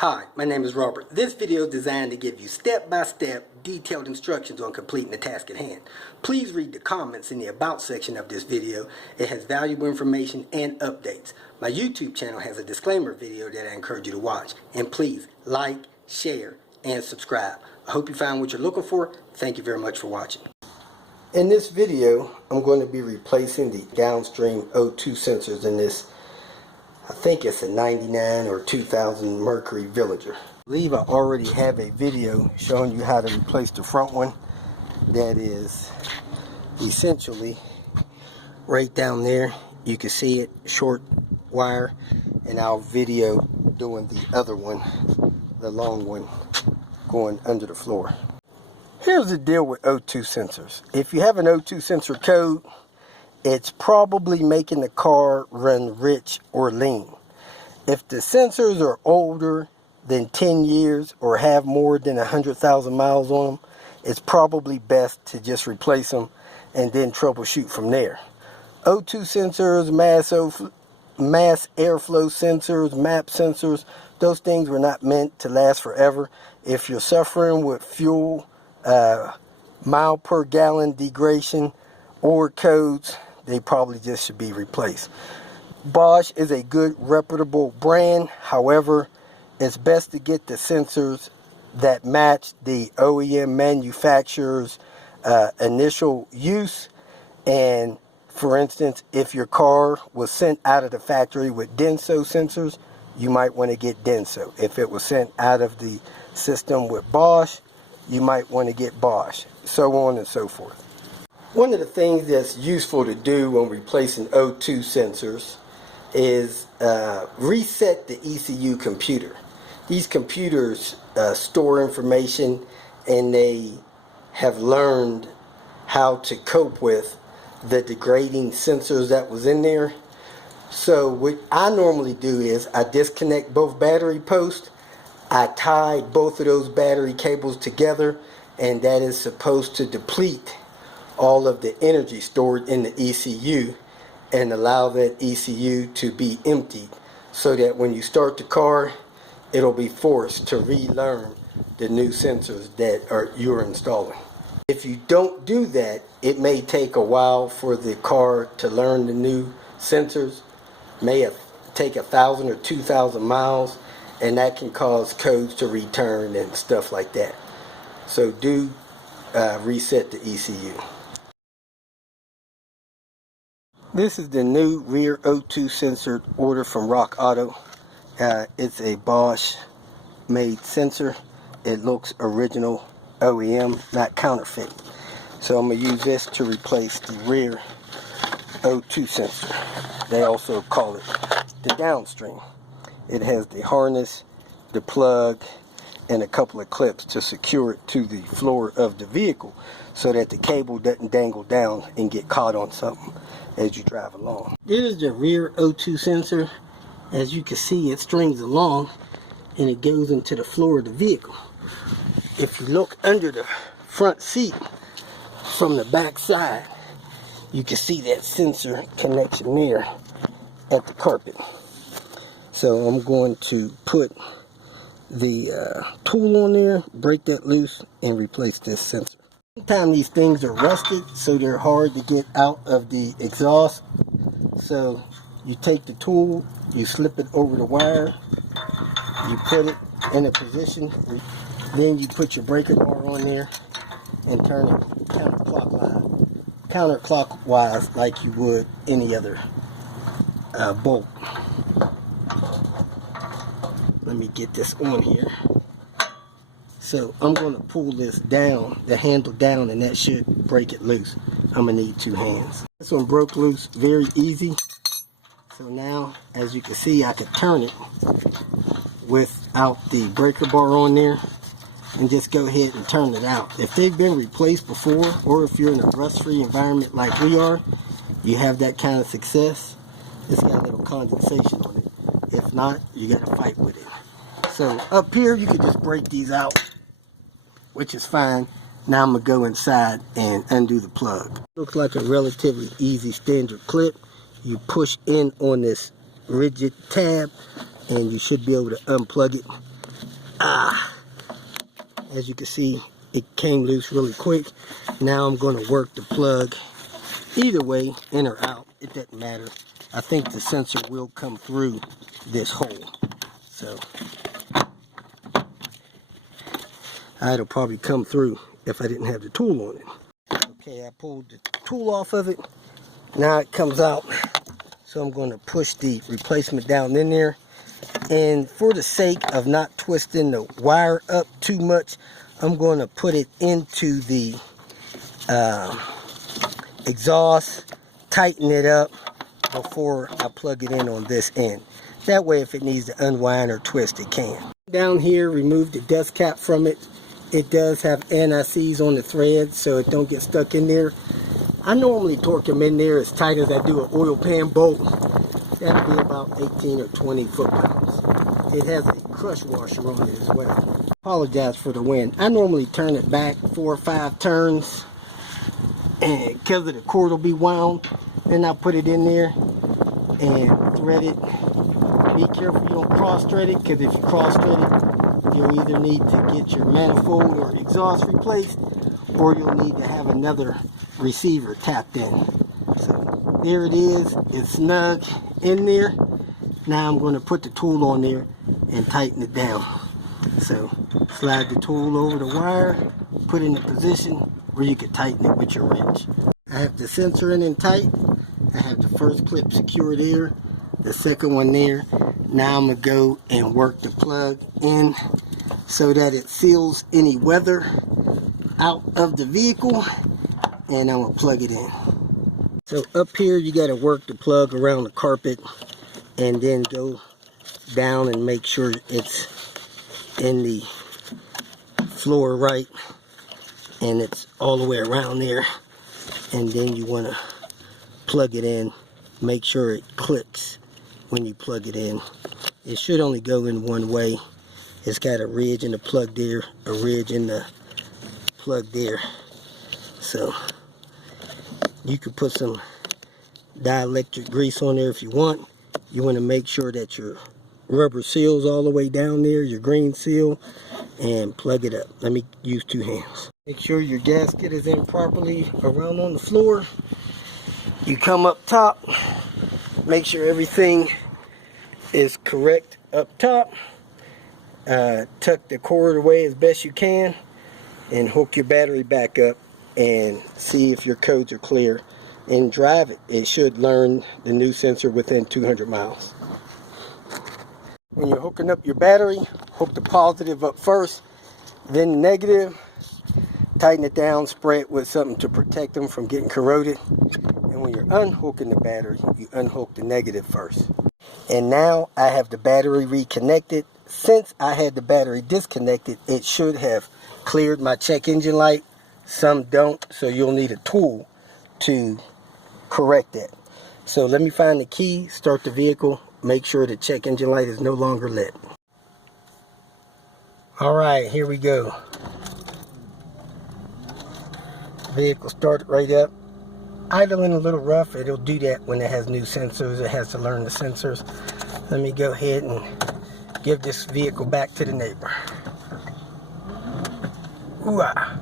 Hi, my name is Robert. This video is designed to give you step-by-step detailed instructions on completing the task at hand. Please read the comments in the About section of this video. It has valuable information and updates. My YouTube channel has a disclaimer video that I encourage you to watch. And please like, share, and subscribe. I hope you found what you're looking for. Thank you very much for watching. In this video, I'm going to be replacing the downstream O2 sensors in this, I think it's a 99 or 2000 Mercury Villager. I believe I already have a video showing you how to replace the front one. That is essentially right down there. You can see it, short wire, and our video doing the other one, the long one, going under the floor. Here's the deal with O2 sensors. If you have an O2 sensor code, it's probably making the car run rich or lean. If the sensors are older than 10 years or have more than 100,000 miles on them, it's probably best to just replace them and then troubleshoot from there. O2 sensors, mass airflow sensors, map sensors, those things were not meant to last forever. If you're suffering with fuel, mile per gallon degradation or codes, they probably just should be replaced. Bosch is a good reputable brand. However, it's best to get the sensors that match the OEM manufacturer's initial use. And for instance, if your car was sent out of the factory with Denso sensors, you might want to get Denso. If it was sent out of the system with Bosch, you might want to get Bosch, so on and so forth. One of the things that's useful to do when replacing O2 sensors is reset the ECU computer. These computers store information, and they have learned how to cope with the degrading sensors that was in there. So what I normally do is I disconnect both battery posts. I tie both of those battery cables together, and that is supposed to deplete all of the energy stored in the ECU and allow that ECU to be emptied, so that when you start the car, it'll be forced to relearn the new sensors that you're installing. If you don't do that, it may take a while for the car to learn the new sensors. May take 1,000 or 2,000 miles, and that can cause codes to return and stuff like that. So do reset the ECU. This is the new rear O2 sensor order from Rock Auto. It's a Bosch made sensor. It looks original OEM, not counterfeit. So I'm going to use this to replace the rear O2 sensor. They also call it the downstream. It has the harness, the plug, and a couple of clips to secure it to the floor of the vehicle so that the cable doesn't dangle down and get caught on something as you drive along. This is the rear O2 sensor. As you can see, it strings along and it goes into the floor of the vehicle. If you look under the front seat from the back side, you can see that sensor connection there at the carpet. So I'm going to put the tool on there, break that loose, and replace this sensor. Sometimes these things are rusted, so they're hard to get out of the exhaust. So you take the tool, you slip it over the wire, you put it in a position, then you put your breaker bar on there and turn it counterclockwise like you would any other bolt. Let me get this on here. So I'm going to pull this down, the handle down, and that should break it loose. I'm going to need 2 hands. This one broke loose very easy. So now, as you can see, I can turn it without the breaker bar on there and just go ahead and turn it out. If they've been replaced before, or if you're in a rust-free environment like we are, you have that kind of success. It's got a little condensation on it. If not, you got to fight with it. So up here, you can just break these out, which is fine. Now I'm going to go inside and undo the plug. Looks like a relatively easy standard clip. You push in on this rigid tab and you should be able to unplug it As you can see, it came loose really quick. Now I'm going to work the plug either way, in or out, it doesn't matter. I think the sensor will come through this hole, so it'll probably come through if I didn't have the tool on it. Okay, I pulled the tool off of it. Now it comes out, so I'm going to push the replacement down in there. And for the sake of not twisting the wire up too much, I'm going to put it into the exhaust, tighten it up before I plug it in on this end. That way, if it needs to unwind or twist, it can. Down here, remove the dust cap from it. It does have anti-seize on the threads, so it don't get stuck in there. I normally torque them in there as tight as I do an oil pan bolt. That'll be about 18 or 20 foot-pounds. It has a crush washer on it as well. Apologize for the wind. I normally turn it back 4 or 5 turns, and because of the cord will be wound, then I'll put it in there and thread it. Be careful you don't cross thread it, because if you cross thread it, you'll either need to get your manifold or exhaust replaced, or you'll need to have another receiver tapped in. So there it is. It's snug in there. Now I'm going to put the tool on there and tighten it down. So slide the tool over the wire, put it in a position where you can tighten it with your wrench. I have the sensor in and tight. I have the first clip secured there, the second one there. Now I'm going to go and work the plug in so that it seals any weather out of the vehicle, and I'm going to plug it in. So up here you got to work the plug around the carpet and then go down and make sure it's in the floor right, and it's all the way around there. And then you want to plug it in, make sure it clicks when you plug it in. It should only go in one way. It's got a ridge in the plug there, a ridge in the plug there. So you could put some dielectric grease on there if you want. You want to make sure that your rubber seals all the way down there, your green seal, and plug it up. Let me use 2 hands. Make sure your gasket is in properly around on the floor. You come up top, make sure everything is correct up top. Tuck the cord away as best you can and hook your battery back up and see if your codes are clear and drive it. It should learn the new sensor within 200 miles. When you're hooking up your battery, hook the positive up first, then the negative. Tighten it down, spray it with something to protect them from getting corroded. And when you're unhooking the battery, you unhook the negative first. And now I have the battery reconnected. Since I had the battery disconnected, it should have cleared my check engine light. Some don't, so you'll need a tool to correct that. So let me find the key, start the vehicle, make sure the check engine light is no longer lit. Alright, here we go. Vehicle started right up. Idling a little rough. It'll do that when it has new sensors. It has to learn the sensors. Let me go ahead and give this vehicle back to the neighbor. Ooh-ah.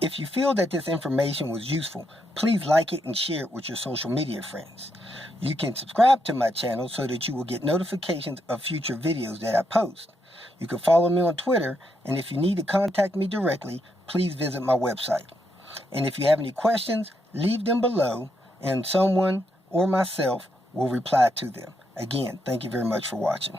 If you feel that this information was useful, please like it and share it with your social media friends. You can subscribe to my channel so that you will get notifications of future videos that I post. You can follow me on Twitter, and if you need to contact me directly, please visit my website. And if you have any questions, leave them below, and someone or myself will reply to them. Again, thank you very much for watching.